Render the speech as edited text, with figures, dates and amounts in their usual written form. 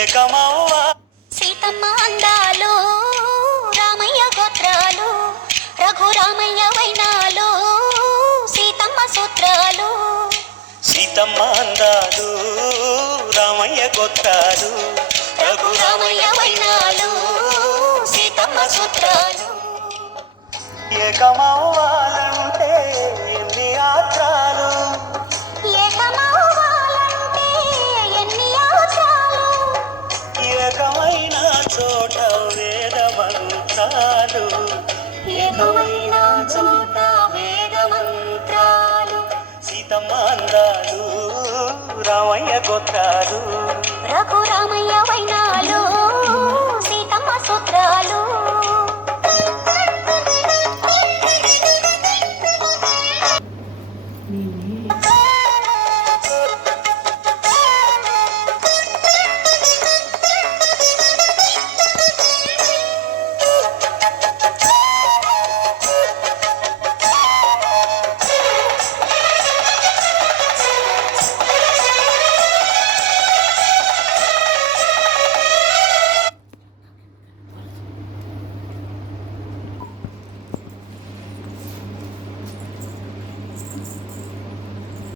ఏకమవ్వ సీతమ్మ అందాలు రామయ్య గోత్రాలు రఘురామయ్య వైనాలు సీతమ్మ సూత్రాలు. సీతమ్మ అందాలు రామయ్య గోత్రాలు రఘురామయ్య వైనాలు సీతమ్మ సూత్రాలు. ఏకమవ్వాలంటే ఎన్ని ఆత్రాలు ఏకమవ్వాలంటే ఎన్ని అవసరాలు. ఏకమైన చోట వేద మంత్రాలు ఏకమైన చోట వేద మంత్రాలు. సీతమ్మ అందాలు రామయ్య గోత్రాలు